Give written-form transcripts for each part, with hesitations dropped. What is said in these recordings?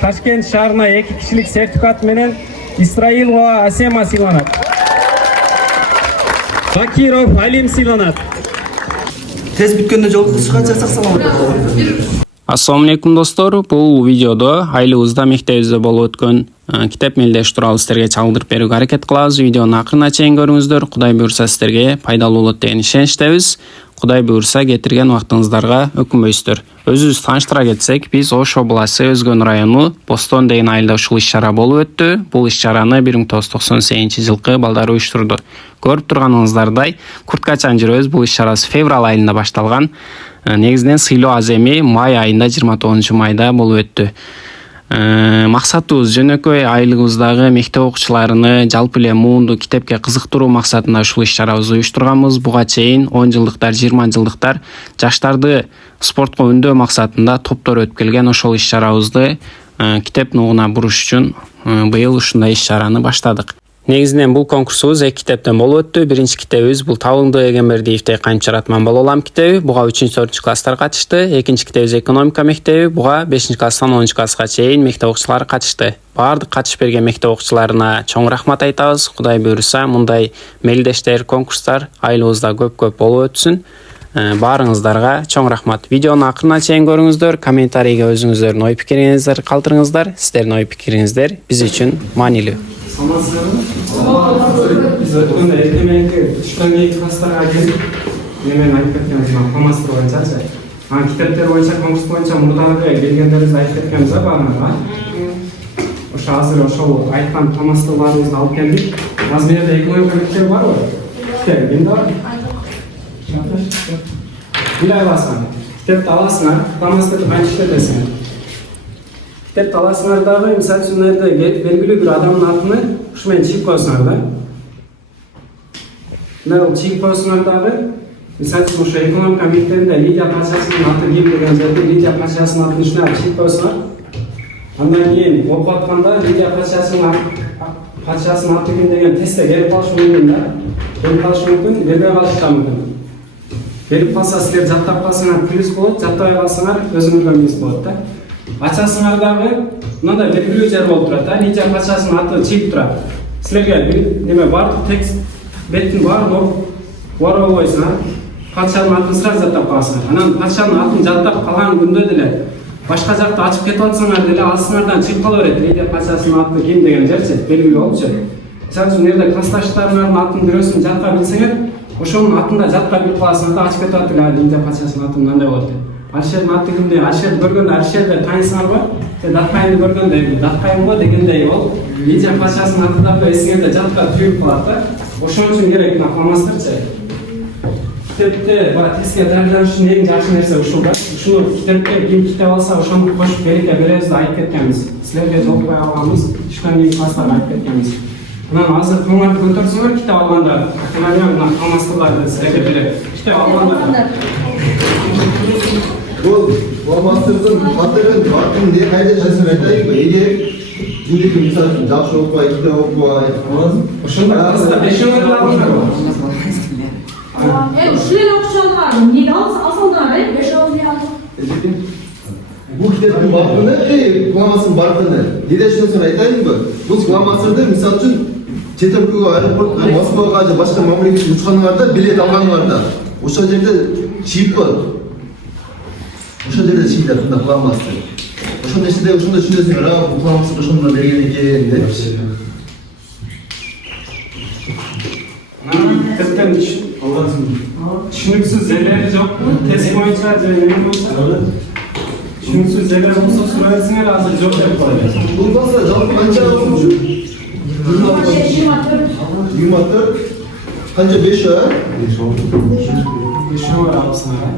Ташкент шаарына 2 кишилик сертификат менен Исраилова Асема сыйланат. Бакиров Алим сыйланат. Тест бүткөндө жолугушууга чыксак салам. Ассаламу алейкум достор. Бул видеодо айлыбызда мектебибизде болуп өткөн китеп мелдеш тууралуу сиздерге чагылдырып берүүгө аракет кылабыз. Видеону акырына чейин көрүңүздөр. Кудай буйрса сиздерге пайдалуу болот деген ишеничтебиз. Кудай буйрса кетирген убактыңыздарга өкүнбөйсүздөр. Өзүбүз тааныштыра кетсек, биз Ош областы Өзгөн району Бостон деген айылда ушул иш-чара болуп өттү. Бул иш-чараны 1998-жылкы балдар уюштурду. Көрүп турганыңыздардай, курткачан жүрөбүз. Бул иш-чарасы февраль айында башталган. Негизинен сыйлоо аз эми май айында 29-майда болуп өттү. Максатыбыз жөнөкөй айылыбыздагы мектеп окуучуларыны жалпы эле муунду китепке кызыктыруу максатында ушул иш-чарабызды уюштурганбыз. Буга чейин 10 жылдыктар, 20 жылдыктар жаштарды спортко үндөө максатында топтор өтүп келген. Ошол иш-чарабызды китеп нугуна буруш үчүн быйыл ушундай иш-чараны баштадык. Негизинен бул конкурсубуз 2 китептен болуп өттү. Биринчи китебибиз бул Табыңды Эгембердиевдей Кайымчы Ратман балалам китеби. Буга 3-4 класстар катышты. Экинчи китебибиз Экономика мектеби. Буга 5 класстан 10 класска чейин мектеп окуучулары катышты. Баардык катышып берген мектеп окуучуларына чоң рахмат айтабыз. Кудай буйрса мындай мелдештер, конкурстар айылыбызда көп болуп өтсүн. Баарыңыздарга чоң рахмат. Видеону акырына чейин көрүңүздөр. Комментарийге өзүңүздөрдүн ой пикириңиздерди калтырыңыздар. Сиздердин ой пикириңиздер биз үчүн маанилүү. Biz ötkende ertemenki түштөн кийин класстарга келип, мен айтып кеткенбиз, фломастер боюнчачы. Китептер боюнча, конкурс боюнча мурдагы келгендерибизди айтып кеткенбиз багынага. Ошо азыр ошол айткан фломастерларыбызды алып келдик. Азыр жерде экономика мектеби барбы? Китеп кимде бар? Биле аласың. Китепти аласыңар, фломастерди кантип иштетесиңер? Китепти аласыңар дагы, мисалы үчүн жерде белгилүү бир адамдын атын ушу менен чыгып коесуңар да. Мына чыгып коесуңар дагы, мисалы үчүн ошо экономика мектебинде Лидия Патшасынын аты ким деген жерде Лидия Патшасынын атын ушундай чыгып коесуңар. Андан кийин окуп атканда Лидия Патшасынын аты ким деген тестте келип калышы мүмкүн да. Келип калышы мүмкүн, бербей калышы да мүмкүн. Келип калса силер жаттап калсаңар плюс болот, жаттабай калсаңар өзүңүзгө минус болот да. Ачасыңар дагы мындай белгилүү жер болуп турат да, Лидия Патшасынын аты чыгып турат. Силерге неме бардык текст беттин баарын окуп койсуңар, патшанын атын сразу жаттап каласыңар. Анан патшанын атын жаттап калган күндө деле башка жакта ачып кетип атсаңар деле астыңардан чыгып кала берет. Лидия Патшасынын аты ким деген жерчи белгилүү болупчу. Мисалы үчүн жерде классташтарыңардын атын бирөөсүн жатка билсеңер, ошонун атын да жатка билип каласыңар да ачып кетип атты Лидия Патшасынын аты мындай болот деп. Алишердин аты кимде? Алишерди көргөндө Алишерди тааныйсыңарбы? Датқайымды көргөндө Датқайым го дегендей болуп, Лидия Патшасынын аты да эсиңерде жатка түйүп калат да. Ошон үчүн керек фломастерчи. Китепте бара тестке даярданыш үчүн эң жакшы нерсе ушул да. Ушуну китепке ким китеп алса, ошону кошуп берекке беребиз деп айтып кеткенбиз. Силерге окубай алганбыз, түштөн кийин класстарга айтып кеткенбиз. Анан азыр колуңарды көтөрсөңөр, китеп алганда, мына фломастерларды силерге берет. Китеп алганда Бұл фломастердің батырын бартын не қайда жасын айтайын, егер жүздекі мысалы үшін жақшы оқуай, кітап оқуай. Ошонда класста 5 өңірді алыңдар ба? Ушулер окушандар, неге алсаңдар, 5-6 алдық. Бұл кітаптың бартыны, фломастың бартыны. Неде үшін айтайын ба? Бұл фломастерді мысалы үшін Четіркіге, аэропортқа, Москваға, башқа мамлекеттің ұшқаныңарда билет алғаныңарда. Ошол жерде чип бар. Ошол жерде чип бар, мында фломастер. Ошондо нерседе ошондо түшүнөсүңөр, бул фломастер ошондо берген экен деп. Китептен түшүнүксүз жерлери жокпу? Тест боюнча же неме болсо? Түшүнүксүз жерлер болсо сурай берсеңер, азыр жок деп коет. Бул болсо жалпы канча окумуш? 24. Kanca 5 ha? 5 var alsınlar.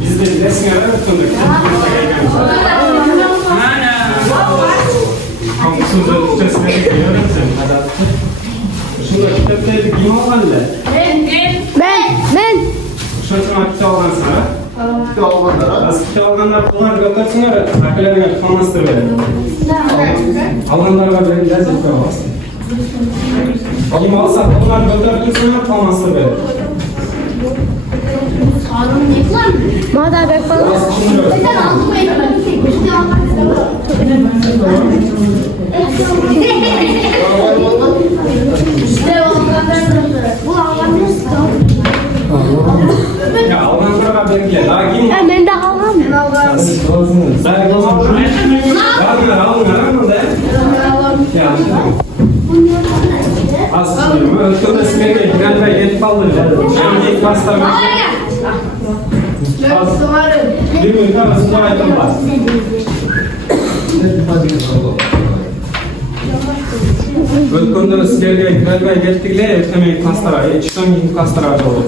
Biz de resmi aradık tutunduk. Komşumuz öldükçesine gidiyorum sen. Şurada kitaptaydı kim olmalı? Ben. Şurada kitap algan sana. Kitap alganlar. Kitap alganlar bunlar götürsünler. Akılarına kalmastır verin. Alganlarga berilgan жетпей каласың. Кийим алса, алар көтөрүп турсаңар калмастыр берет. Мада бек бала. Ya alganlarga berilген. Кийин Мен да калгам. Өткөндө силерге грантка кетип калды. Эки класстарга. Бир минутта сунап айтам бар. Өткөндө силерге грантка кеттик эле, өткөн класстарга, үчтөн кийинки класстарга жолу.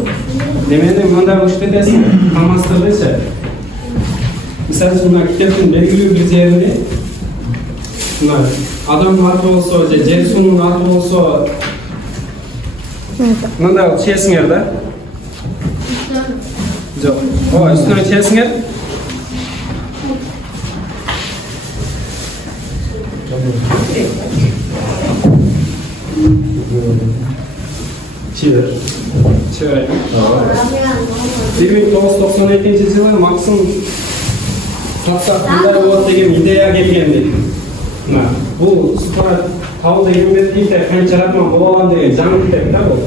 Немени мындай иштетесиң, камастырдычы. Мисалы үчүн мына китептин белгилүү бир жерини адамдын аты болсо, же жер суунун аты болсо, мындай кылып чечесиңер да. Жок. Үстүнө чечесиңер. Чибер. 1992-жылы Максым сатсак кандай болот деген идея келген дейт. Мына бул супа табыл деген бетте канча ракман боло алам деген жаңы китеп да бул.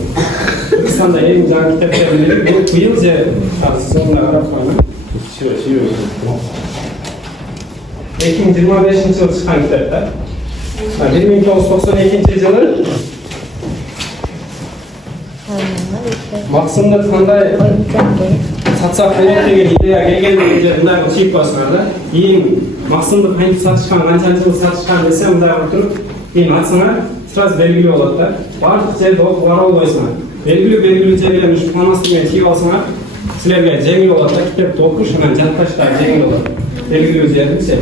Кыргызстанда эң жаңы китептердин бири. Бул быйыл же сонда карап коюңар. 2025-жылы чыккан китеп да. 1992-жылы Максымды кандай сатсак болот деген идея келгенде мындай кылып чийип коесуңар да. Кийин Максымды кантип сатышкан, канчанчы жыл сатышкан десе мындай кылып туруп, кийин ачсаңар сразу белгилүү болот да. Бардык жерде окуп карап койсуңар. Белгилүү жерлерин ушу фломастер менен чийип алсаңар, силерге жеңил болот да. Китепти окуш, анан жатташ да жеңил болот. Белгилүү жердичи.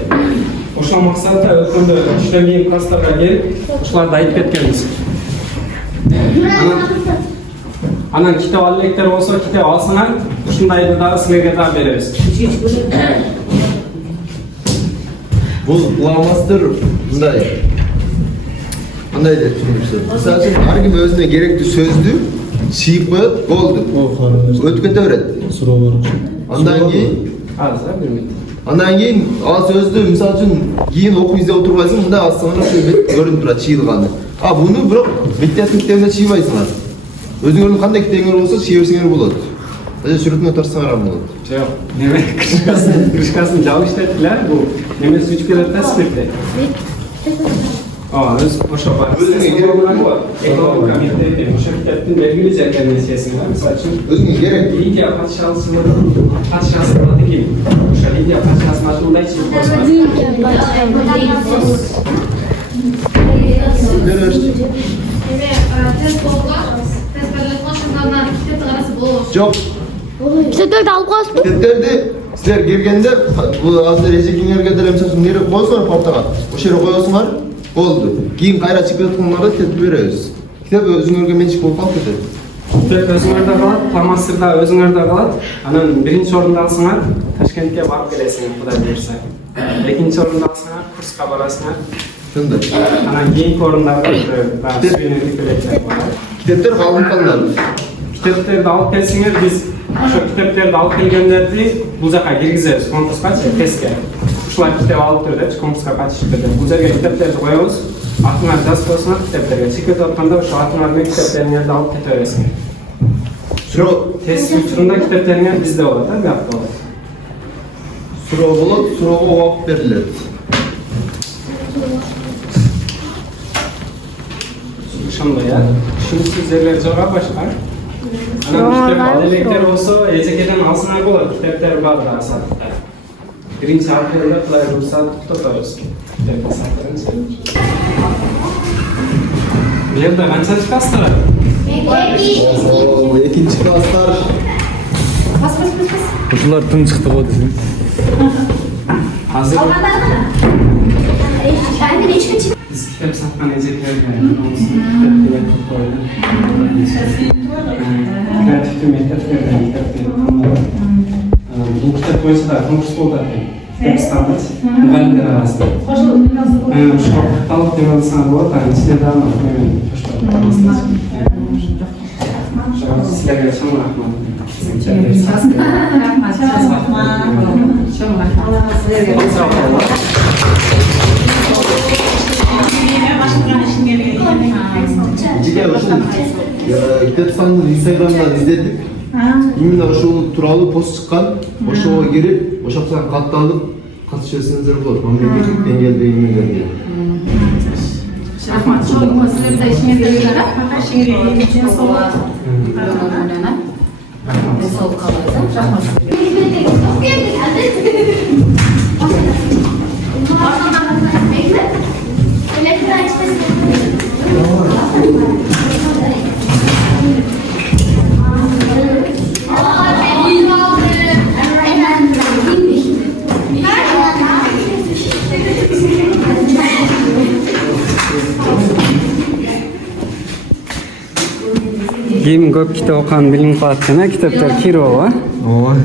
Ошол максатта өткөндө үчтөн кийинки класстарга келип, ушуларды айтып кеткенбиз. Анан китеп ал электер болсо, китеп алсаңар, ушундайды дагы силерге дагы беребиз. Бул фломастер мындай деп түшүнүшсүз. Мисалы үчүн ар ким өзүнө керектүү сөздү чийип коет, болду. Өтүп кете берет. Андан кийин ал сөздү мисалы үчүн кийин окуп издеп отурбайсың, мындай алсаңар ошо бет көрүнүп турат чийилганы. Буну бирок биттесин китебинде чийбайсыңар. Өзүңөрдүн кандай китебиңер болсо чийбесеңер болот. Сүрөтүнө тарсаңар болот. Жок, неме крышкасын жабып иштеттилер, бул немеси үчүп берет да спиртти. Өз ошо бар. Өзүңө керек болгон экономика мектептин ошо китептин белгилүү жерлерин чечесиң да. Мисалы үчүн Өзүңө керек. Лидия патшасы бар экен. Ошо Лидия патшасын атындай чийип койсоңар. Жок. Китептерди алып коесузбу? Китептерди силер келгенде бул азыр эжекеңерге деле мисалы үчүн нере коесуңар партага. Ошол жерге коесуңар, болду. Кийин кайра чыгып жаткандарда китепти беребиз. Китеп өзүңөргө менчик болуп калып кетет. Китеп өзүңөрдө калат, фломастер да өзүңөрдө калат. Анан биринчи орунду алсаңар, Ташкентке барып келесиңер, Кудай буйрса. Экинчи орунду алсаңар, Курска барасыңар. Ошондой. Анан кийинки орундарда сүйүнүктүү электер бар. Китептер калып калдыр. Китептерди алып келсеңер, биз ошо китептерди алып келгендерди бул жака киргизебиз, конкурскачы, тестке. Ушулар китеп алып турду, конкурска катышып кетет. Бул жерге китептерди коебуз, атыңар жазып койсоңар китептерге. Чыгып кетип атканда ошо атыңар менен китептериңерди алып кете бересиңер. Тест учурунда китептериңер бизде болот, биякта болот. Суроо болот, суроого жооп берилет. Ошондой, түшүнүксүз жерлер жок башка. Анан китеп ал электер болсо, эжекеден алсаңар болот, китептер бар да сатыкта. 1-апрелде Кудай буйрса токтотобуз. Китепти сатырынчы. Бу жерде канчанчы класстар? Экинчи класстар. Ушулар тың чыкты го десең. Азыр биз китеп саткан эжектерге креативдүү мектептерден бул китеп боюнча да конкурс болуп атат. Hepsi tablet. Muhalifler arasında. Şu balık devalısına bu da içine daha mı? Sizlerle çok rahmat. Жеке ушул китеп санын Instagram'dan izledik. Именно ошол тууралуу пост чыккан. Ошого кирип, ошол жактан катты алып катышасыңыздар болот. Мамлекеттик деңгээлде эмелерге. Rahmat. Çok sizlerimize işine geliyorlar. İşine geliyorlar. Soğuk. Soğuk kalırsa. Rahmat. Ким көп китеп окуган билинип калат экен, а китептер кирип алып, а? Ой.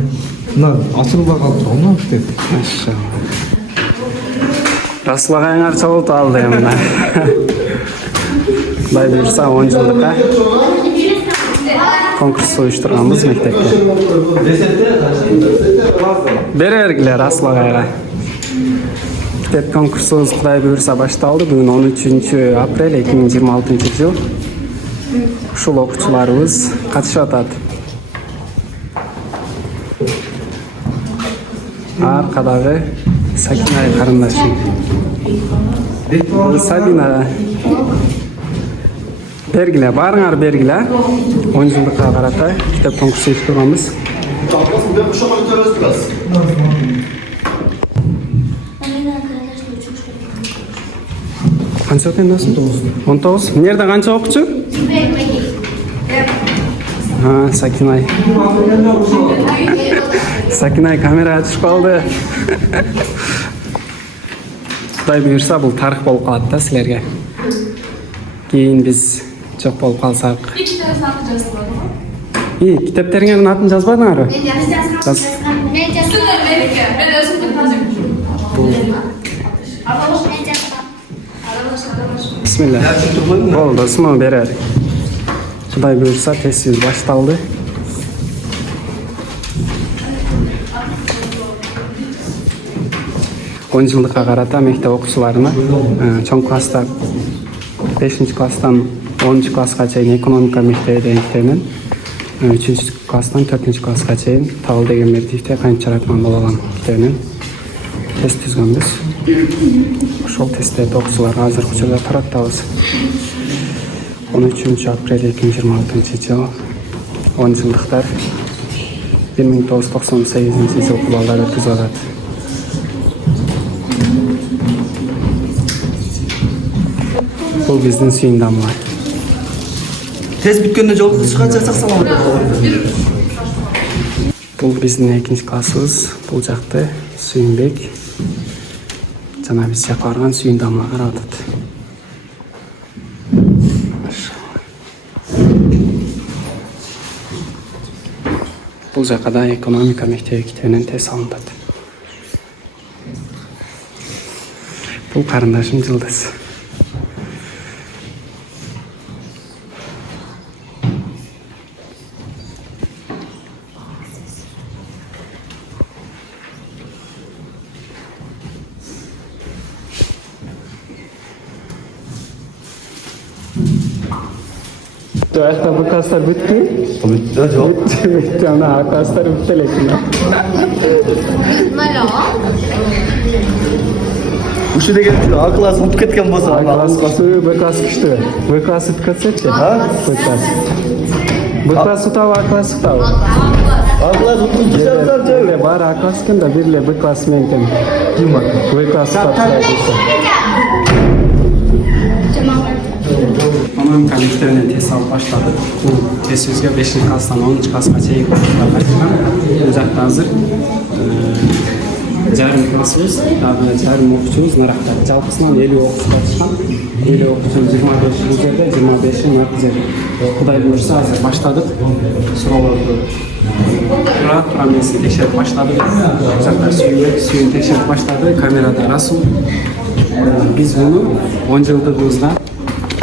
Мына ачылбай калып турган мына китеп. Машалла. Расул агайыңар чогултуп алды мына. Кудай буйрса 10 жылдыкка конкурс уюштурганбыз мектепте. Бере бергиле Расул агайга. Китеп конкурсубуз Кудай буйрса башталды. Бүгүн 13 апрель 2026 жыл. Ушул окуучуларыбыз катышып атат. Аркадагы Сакина карындашым. Сабина. Бергиле, барыңар бергиле. 10 жылдыкка карата китеп конкурсу уюштурганбыз. Tapmasın ben uşak oynarız biraz. Канча окуйсуң? 19. Эмнерде канча окуучу? Сакинай. Сакинай камера ачып калды. Кудай буйрса бул тарых болуп калат да силерге. Кийин биз жок болуп калсак. Китептериңердин атын жазбадыңарбы? Бисмилла. Болду, смо берер. Кудай буйрса тестибиз башталды. Он жылдыкка карата мектеп окуучуларына чоң класста 5-класстан 10-класска чейин экономика мектебинен китебинен 3-класстан 4-класска чейин табыл деген мектепте канча ракман боло алган китебинен тест түзгөнбүз. Ошол тесттерди окуучуларга азыркы учурда тараттабыз. 13 апрель 2026 жыл 10 жылдыктар 1998 жыл балдар өткүзүп атат. Бул биздин сүйүндамлар. Тест бүткөндө жолугушууга жасак салам. Бул биздин 2-классыбыз. Бул жакты Сүйүнбек жана биз жакка барган сүйүндамла карап атат. Бул жакка да экономика мектеби китебинен тест алынат. Бул карындашым Жылдыз. Ayakta bu kaslar bitti. Bitti жок. Bitti ana kaslar bitti lekin. Ушул деген А класс утуп кеткен болсо, A klass kasıyor, B klass kişti. B klass tıkatsetçe. Ha? B klass. B klass tutav, A klass tutav. А класс утуп кеткен Birle bar A klass kenda, birle B klass menken. Kim var? B klass tutav. Ekonomika mektebinden test alıp başladık. Bu testibizge 5-класстан 10-класска чейин окуучулар катышкан. Бул жакта азыр жарым классыбыз, дагы жарым окуучубуз наракта. Жалпысынан 50 окуучу катышкан. 50 окуучунун 25 бул жерде, 25 наркы жерде. Кудай буюрса азыр баштадык. Суроолорду тура эмесин текшерип баштадык. Жактар сүйүн текшерип баштады. Камерада Расул. Биз муну 10 жылдыгыбызда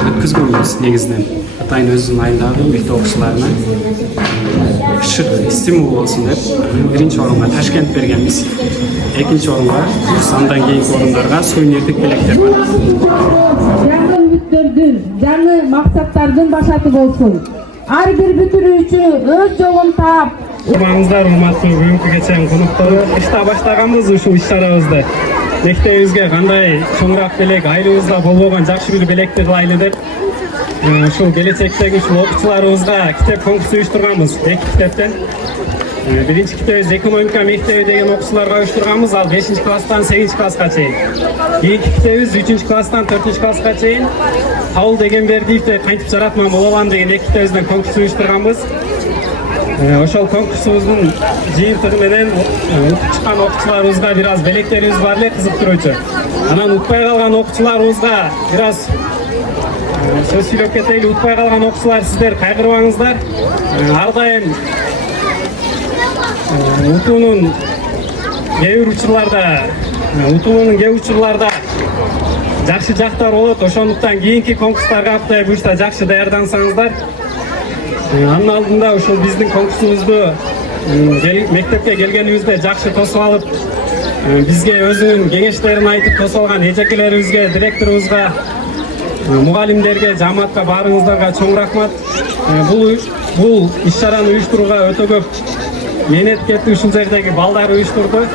өткізгенбіз негізінен. Атайын өзінің айындағы мектеп оқушыларына шық стимул болсын деп бірінші орынға Ташкент бергенбіз. Екінші орынға сандан кейінгі орындарға сүйін ертек белектер бар. Жаңы үмүттөрдүн, жаңы максаттардын башаты болсун. Ар бир бүтүрүүчү өз жолун таап. Урмаңыздар, урматтуу бүгүнкү кеченин коноктору. Ишта баштаганбыз ушул иш-чарабызды. Мектебибизге кандай чоңураак белек, айылыбызда болбогон жакшы бир белекти кылайлы деп ушул келечектеги ушул окуучуларыбызга китеп конкурсу уюштурганбыз. 2 китептен. Биринчи китебибиз экономика мектеби деген окуучуларга уюштурганбыз, ал 5-класстан 8-класска чейин. Кийинки китебибиз 3-класстан 4-класска чейин. Кабыл деген Бердиевди кантип жаратман боло алам деген 2 китебибизден конкурс уюштурганбыз. Ошол конкурсубуздун жыйынтыгы менен утуп чыккан окуучуларыбызга бир аз белектерибиз бар эле кызыктыруучу. Анан утпай калган окуучуларыбызга бир аз сөз сүйлөп кетели. Утпай калган окуучулар, сиздер кайгырбаңыздар. Ар дайым утуунун кээ учурларда жакшы жактар болот. Ошондуктан кийинки конкурстарга Кудай буюрса жакшы даярдансаңыздар. Анын алдында ушул биздин конкурсубузду мектепке келгенибизде жакшы тосуп алып, бизге өзүнүн кеңештерин айтып тосуп алган эжекелерибизге, директорубузга, мугалимдерге, жамаатка баарыңыздарга чоң рахмат. Бул иш-чараны уюштурууга өтө көп мээнет кетти, ушул жердеги балдар уюштурду.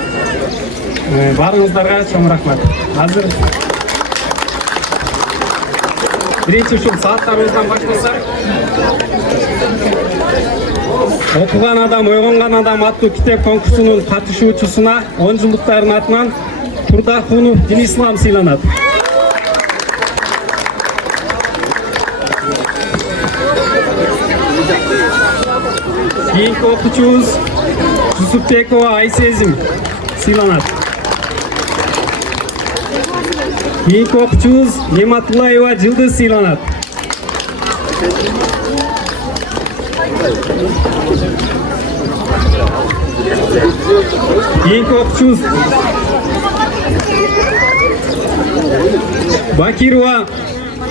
Баарыңыздарга чоң рахмат. Азыр биринчи ушул сааттарыбыздан баштасак, Окуган адам, ойгонгон адам аттуу китеп конкурсунун катышуучусуна 10 жылдыктардын атынан Турдахунов Динислам сыйланат. Кийинки окуучубуз Жусупбекова Айсезим сыйланат. Кийинки окуучубуз Нематуллаева Жылдыз сыйланат. Кийинки окуучубуз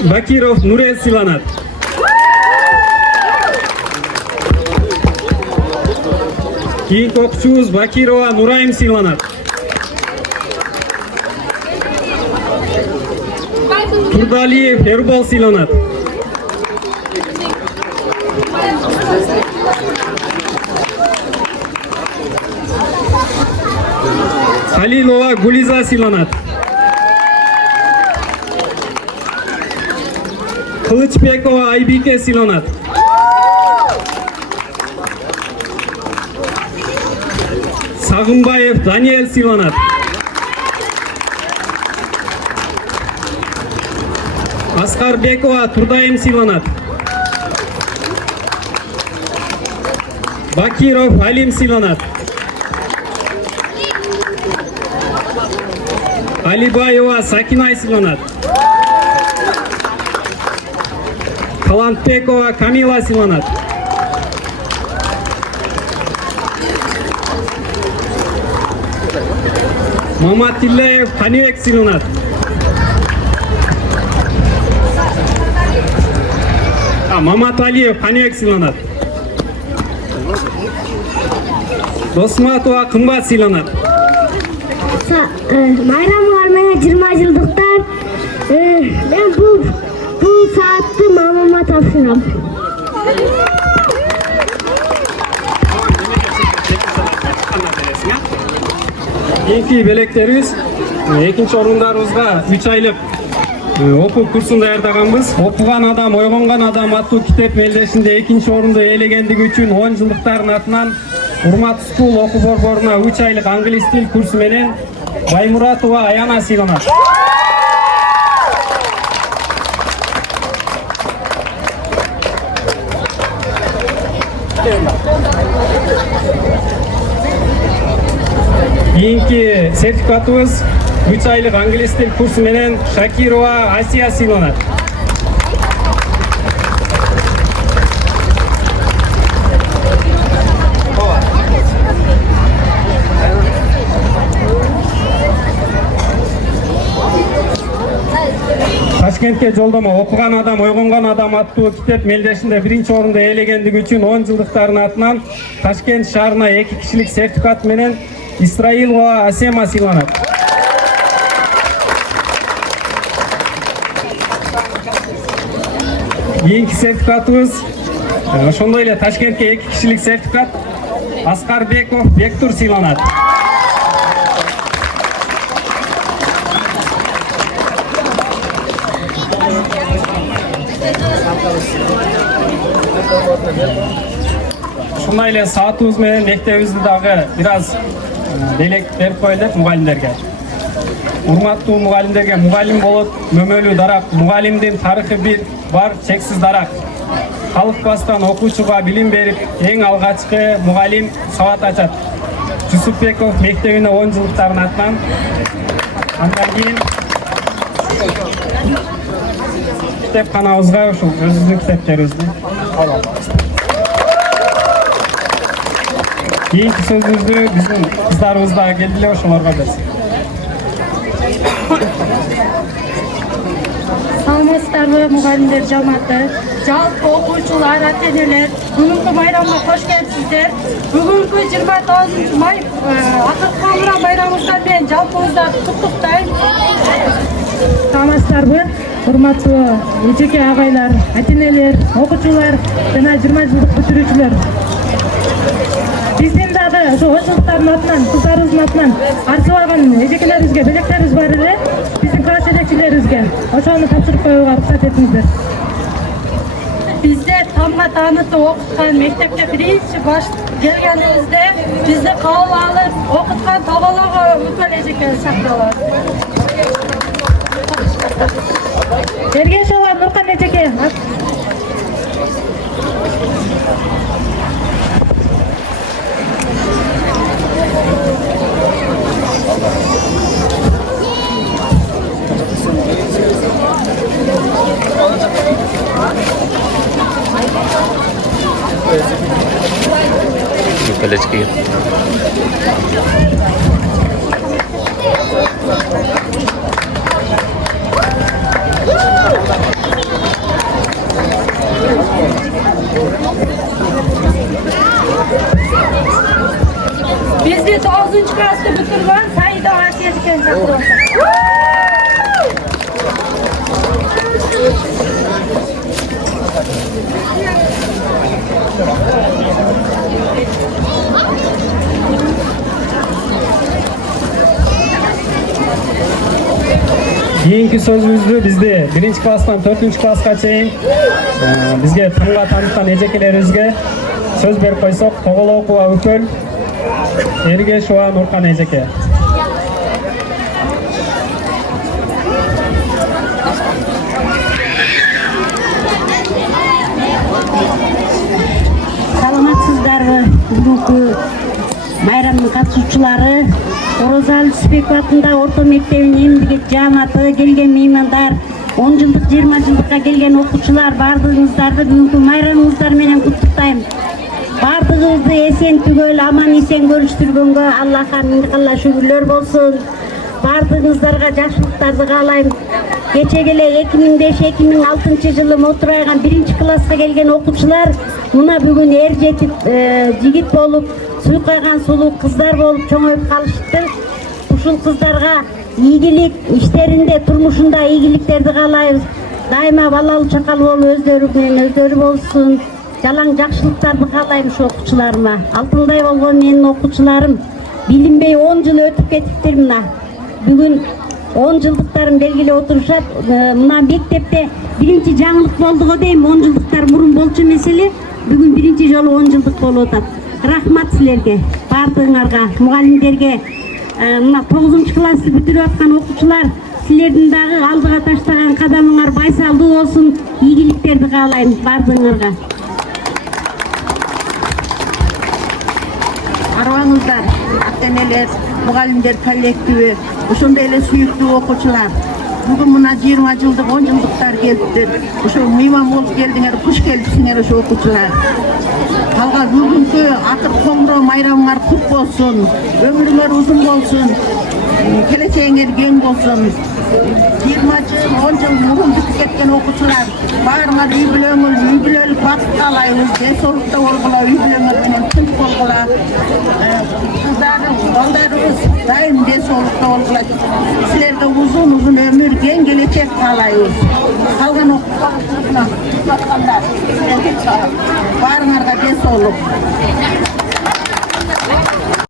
Бакиров Нурел сыйланат. Кийинки окуучубуз Бакирова Нурайым сыйланат. Турдалиев Эрбол сыйланат. Халилова Гулиза сыйланат. Кылычбекова Айбике сыйланат. Сагынбаев Даниэль сыйланат. Аскарбекова Турдайым сыйланат. Бакиров Алим сыйланат. Алибаева Сакинай сыйланат. Калантбекова Камила сыйланат. Маматиллаев Канибек сыйланат. Маматалиев Канибек сыйланат. Досматова Кымбат сыйланат. Майрамlar менен 20 жылдыктан мен бул саатты мамама тапшырам. Кийинки белектерибиз экинчи орундарыбызга 3 айлык окуу курсун даярдаганбыз. Окуган адам, ойгонгон адам аттуу китеп мелдешинде экинчи орунду ээлегендиги үчүн 10 жылдыктардын атынан Урмат Скул окуу борборуна 3 айлык англис тил курсу менен Баймуратова Аяна сыйланат. Кийинки сертификатыбыз 3 айлык англис тил курсу менен Шакирова Асия сыйланат. Ташкентке жолдомо окуган адам, ойгонгон адам аттуу китеп мелдешинде 1-орунду ээлегендиги үчүн 10 жылдыктардын атынан Ташкент шаарына 2 кишилик сертификат менен Исраилова Асема сыйланат. Кийинки сертификатыбыз ошондой эле Ташкентке 2 кишилик сертификат Аскарбеков Бектур сыйланат. Ушундай эле саатыбыз менен мектебибизди дагы бир аз белек берип коелу деп мугалимдерге. Урматтуу мугалимдерге мугалим болот мөмөлүү дарак, мугалимдин тарыхы бир бар чексиз дарак. Халык бастан окуучуга билим берип, эң алгачкы мугалим сабат ачат. Жусупбеков мектебине 10 жылдыктардын атынан. Андан кийин китепканабызга ушул өзүбүздүн китептерибизди алып. Кийинки сөзүбүздү биздин кыздарыбыз дагы келди эле, ошолорго берсин. Саламатсыздарбы мугалимдер жамааты, жалпы окуучулар, ата-энелер, бүгүнкү байрамга кош келипсиздер. Бүгүнкү 29 май Акыт Камыра байрамыңыздар менен жалпыңыздарды куттуктайм. Саламатсыздарбы, урматтуу эжеке агайлар, ата-энелер, окуучулар жана 20 жылдык бүтүрүүчүлөр. Биздин дагы ошо 10 жылдыктардын атынан, кыздарыбыздын атынан арзыбаган эжекелерибизге белектерибиз бар эле. Биздин класс жетекчилерибизге ошону тапшырып коюуга уруксат этиңиздер. Бизде тамга таанытып окуткан мектепке биринчи баш келгенибизде бизди кабыл алып окуткан Тоболого Үпөл эжеке шақыралат. Ергешова Нуркан эжеке. Bizde 9. klasda bitirgan Saida Asiya ekan chaqirib. Keyinki sözümüzdü bizde 1. klassdan 4. klasska çeyin bizge tamga tanıtan ejekelerimizge söz berip koysok Toголокова Үпөл, Эргешова Нуркан эжеке. Саламатсыздарбы, бүгүнкү майрамдын катышуучулары, Орозалы Түсіпбеков атындагы орто мектебинин эмгек жааматы, келген меймандар, 10 жылдык 20 жылдыкка келген окуучулар, бардыгыңыздарды бүгүнкү майрамыңыздар менен куттуктайм. Бардыгыбызды эсен түгөл аман эсен көрүштүргөнгө Аллахка миң-калла шүгүрлөр болсун. Бардыгыңыздарга жакшылыктарды каалайм. Кечеге эле 2005-2006 жылы Мотурайган 1 класска келген окуучулар мына бүгүн эр жетип, жигит болуп, суйкайган сулуу кыздар болуп чоңоюп калышты. Ушул кыздарга ийгилик, иштеринде, турмушунда ийгиликтерди каалайбыз. Дайыма балалуу чакал болуп өздөрү менен өздөрү болсун. Жалаң жакшылыктарды каалайм ушу окуучуларыма. Алтындай болгон менин окуучуларым билинбей 10 жыл өтүп кетиптир мына. Бүгүн 10 жылдыктарын белгилеп отурушат. Мына мектепте биринчи жаңылык болдуго дейм, 10 жылдыктар мурун болчу меселе. Бүгүн биринчи жолу 10 жылдык болуп атат. Рахмат силерге, бардыгыңарга, мугалимдерге. Мына 9 классты бүтүрүп аткан окуучулар, силердин дагы алдыга таштаган кадамыңар байсалдуу болсун. Ийгиликтерди каалайм бардыгыңарга. жабаңыздар, ата-энелер, мұғалімдер коллективи, ошондой эле сүйүктүү окуучулар. Бүгүн мына 20 жылдык, 10 жылдыктар келиптир. Ошо мейман болуп келдиңер, куш келипсиңер ошо окуучулар. Калган бүгүнкү акыр коңгуроо майрамыңар кут болсун, өмүрүңөр узун болсун, келечегиңер кең болсун. 20 жыл, 10 жыл мурун бүтүп кеткен окуучулар, баарыңар үй бүлөлүк бакыт каалайбыз, ден соолукта болгула, үй бүлөңөр менен тынч болгула. Балдарыбыз дайым ден соолукта болгула. Силерге узун өмүр, кең келечек каалайбыз. Калган окуучуларга баарыңарга ден соолук.